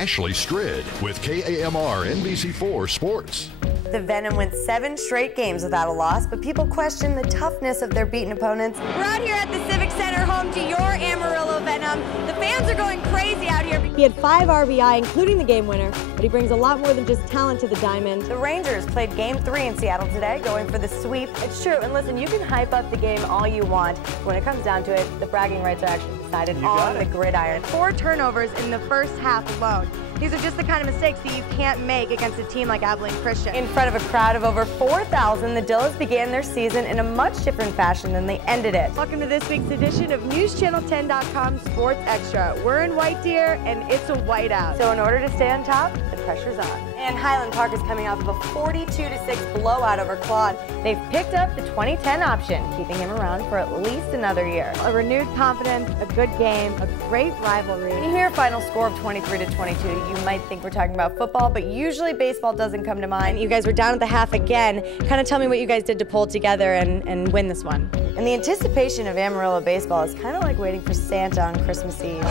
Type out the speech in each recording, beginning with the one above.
Ashley Strid with KAMR NBC4 Sports. The Venom went 7 straight games without a loss, but people question the toughness of their beaten opponents. We're out here at the Civic Center, home to your Amarillo Venom. The fans are going crazy out here. He had 5 RBI, including the game winner, but he brings a lot more than just talent to the diamond. The Rangers played Game 3 in Seattle today, going for the sweep. It's true, and listen, you can hype up the game all you want. When it comes down to it, the bragging rights are actually decided on the gridiron. 4 turnovers in the first half alone. These are just the kind of mistakes that you can't make against a team like Abilene Christian. In front of a crowd of over 4,000, the Dillas began their season in a much different fashion than they ended it. Welcome to this week's edition of NewsChannel10.com Sports Extra. We're in White Deer, and it's a whiteout. So in order to stay on top, the pressure's on. And Highland Park is coming off of a 42-6 blowout over Claude. They've picked up the 2010 option, keeping him around for at least another year. A renewed confidence, a good game, a great rivalry. When you hear a final score of 23-22, you might think we're talking about football, but usually baseball doesn't come to mind. You guys were down at the half again. Kind of tell me what you guys did to pull together and win this one. And the anticipation of Amarillo baseball is kind of like waiting for Santa on Christmas Eve.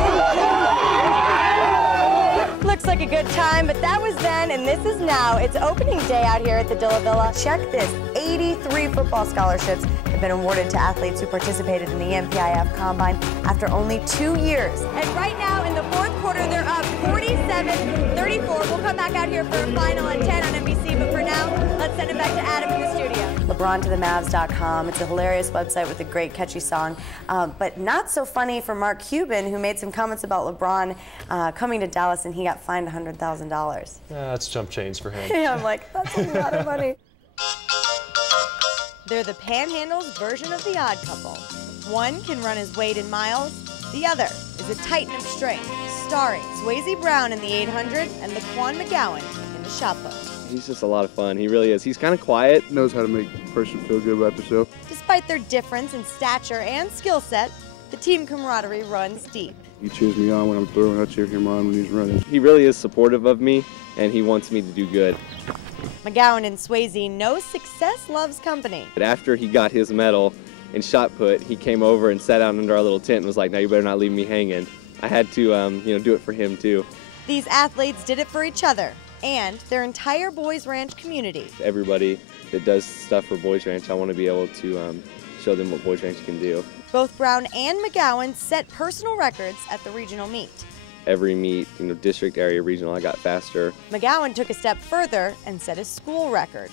Looks like a good time, but that was then and this is now. It's opening day out here at the Dilla Villa. Check this, 83 football scholarships have been awarded to athletes who participated in the MPIF Combine after only 2 years. And right now in the 4th quarter, they're up 47-34. We'll come back out here for a final at 10 on NBC, but for now, let's send it back to Adam in the studio. LeBronToTheMavs.com. It's a hilarious website with a great catchy song, but not so funny for Mark Cuban, who made some comments about LeBron coming to Dallas and he got fined $100,000. That's jump change for him. Yeah, I'm like, that's a lot of money. They're the Panhandle's version of the Odd Couple. One can run his weight in miles, the other is a titan of strength, starring Swayze Brown in the 800 and Laquan McGowan in the shot put. He's just a lot of fun. He really is. He's kind of quiet. Knows how to make a person feel good about themselves. Despite their difference in stature and skill set, the team camaraderie runs deep. He cheers me on when I'm throwing. I cheer him on when he's running. He really is supportive of me, and he wants me to do good. McGowan and Swayze know success loves company. But after he got his medal in shot put, he came over and sat down under our little tent and was like, "Now you better not leave me hanging." I had to, do it for him too. These athletes did it for each other and their entire Boys Ranch community. Everybody that does stuff for Boys Ranch, I want to be able to show them what Boys Ranch can do. Both Brown and McGowan set personal records at the regional meet. Every meet, district, area, regional, I got faster. McGowan took a step further and set a school record.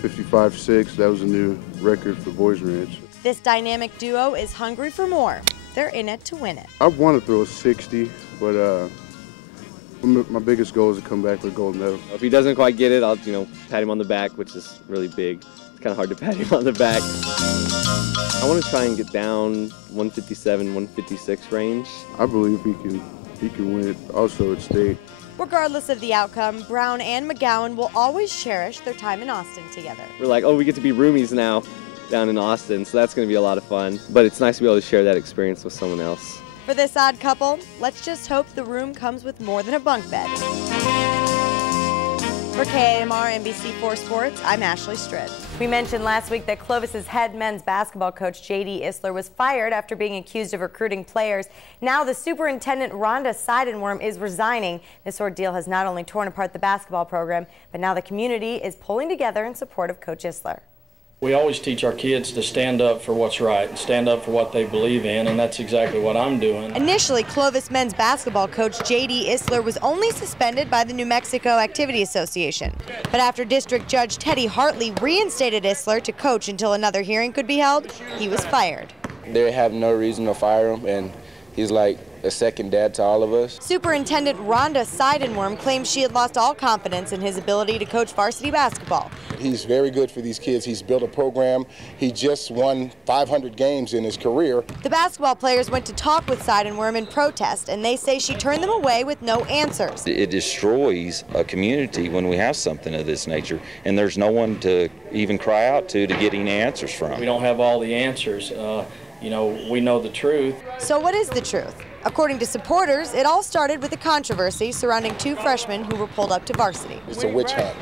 55-6, that was a new record for Boys Ranch. This dynamic duo is hungry for more. They're in it to win it. I want to throw a 60, but my biggest goal is to come back with a gold medal. If he doesn't quite get it, I'll, pat him on the back, which is really big. It's kind of hard to pat him on the back. I want to try and get down 157, 156 range. I believe he can win it also at state. Regardless of the outcome, Brown and McGowan will always cherish their time in Austin together. We're like, oh, we get to be roomies now down in Austin, so that's going to be a lot of fun. But it's nice to be able to share that experience with someone else. For this odd couple, let's just hope the room comes with more than a bunk bed. For KAMR NBC4 Sports, I'm Ashley Strid. We mentioned last week that Clovis's head men's basketball coach, J.D. Isler, was fired after being accused of recruiting players. Now the superintendent, Rhonda Seidenworm, is resigning. This ordeal has not only torn apart the basketball program, but now the community is pulling together in support of Coach Isler. We always teach our kids to stand up for what's right and stand up for what they believe in, and that's exactly what I'm doing. Initially, Clovis men's basketball coach J.D. Isler was only suspended by the New Mexico Activity Association. But after District Judge Teddy Hartley reinstated Isler to coach until another hearing could be held, he was fired. They have no reason to fire him, and he's like a second dad to all of us. Superintendent Rhonda Seidenworm claims she had lost all confidence in his ability to coach varsity basketball. He's very good for these kids. He's built a program. He just won 500 games in his career. The basketball players went to talk with Seidenworm in protest, and they say she turned them away with no answers. It destroys a community when we have something of this nature, and there's no one to even cry out to get any answers from. We don't have all the answers. We know the truth. So what is the truth? According to supporters, it all started with a controversy surrounding 2 freshmen who were pulled up to varsity. It's a witch hunt.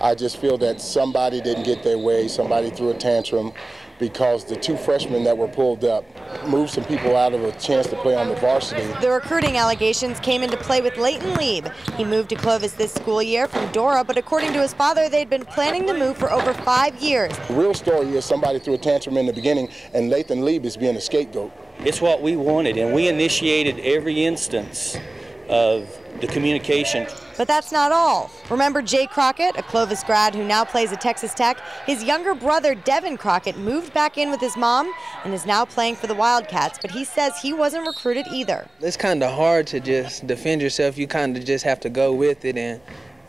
I just feel that somebody didn't get their way, somebody threw a tantrum, because the 2 freshmen that were pulled up moved some people out of a chance to play on the varsity. The recruiting allegations came into play with Leighton Lieb. He moved to Clovis this school year from Dora, but according to his father, they'd been planning to move for over 5 years. The real story is somebody threw a tantrum in the beginning, and Leighton Lieb is being a scapegoat. It's what we wanted, and we initiated every instance of the communication. But that's not all. Remember Jay Crockett, a Clovis grad who now plays at Texas Tech? His younger brother, Devin Crockett, moved back in with his mom and is now playing for the Wildcats, but he says he wasn't recruited either. It's kind of hard to just defend yourself. You kind of just have to go with it and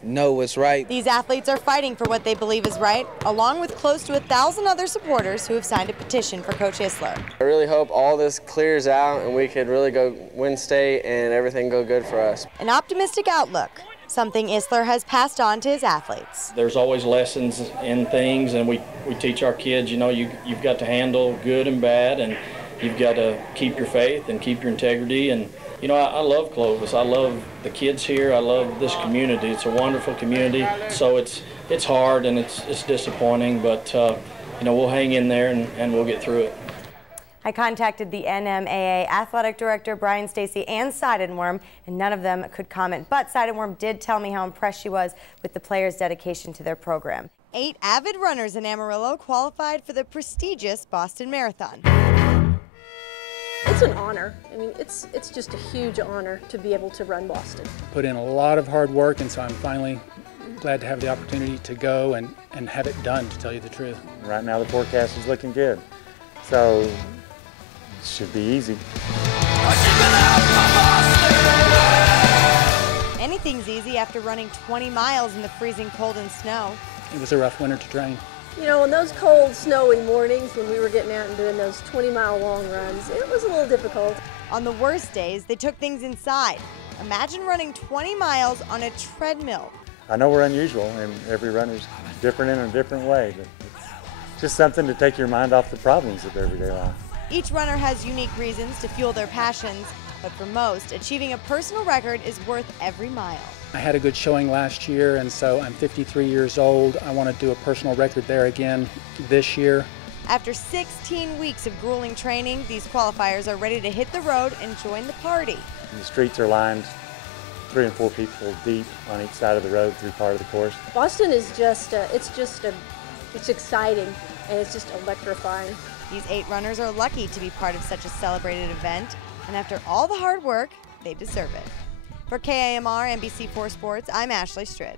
know what's right. These athletes are fighting for what they believe is right, along with close to 1,000 other supporters who have signed a petition for Coach Isler. I really hope all this clears out and we could really go win state and everything go good for us. An optimistic outlook, something Isler has passed on to his athletes. There's always lessons in things, and we teach our kids, you know, you've got to handle good and bad, and you've got to keep your faith and keep your integrity. And you know, I love Clovis. I love the kids here. I love this community. It's a wonderful community. So it's hard and it's disappointing, but you know, we'll hang in there and we'll get through it. I contacted the NMAA athletic director, Brian Stacy, and Seidenworm, and none of them could comment. But Seidenworm did tell me how impressed she was with the players' dedication to their program. 8 avid runners in Amarillo qualified for the prestigious Boston Marathon. It's an honor. I mean, it's just a huge honor to be able to run Boston. Put in a lot of hard work, and so I'm finally glad to have the opportunity to go and have it done, to tell you the truth. Right now the forecast is looking good, so it should be easy. Anything's easy after running 20 miles in the freezing cold and snow. It was a rough winter to train. You know, on those cold, snowy mornings when we were getting out and doing those 20-mile long runs, it was a little difficult. On the worst days, they took things inside. Imagine running 20 miles on a treadmill. I know we're unusual, and every runner's different in a different way, but it's just something to take your mind off the problems of everyday life. Each runner has unique reasons to fuel their passions, but for most, achieving a personal record is worth every mile. I had a good showing last year, and so I'm 53 years old. I want to do a personal record there again this year. After 16 weeks of grueling training, these qualifiers are ready to hit the road and join the party. And the streets are lined 3 and 4 people deep on each side of the road through part of the course. Boston is it's exciting and it's just electrifying. These 8 runners are lucky to be part of such a celebrated event, and after all the hard work, they deserve it. For KAMR NBC4 Sports, I'm Ashley Strid.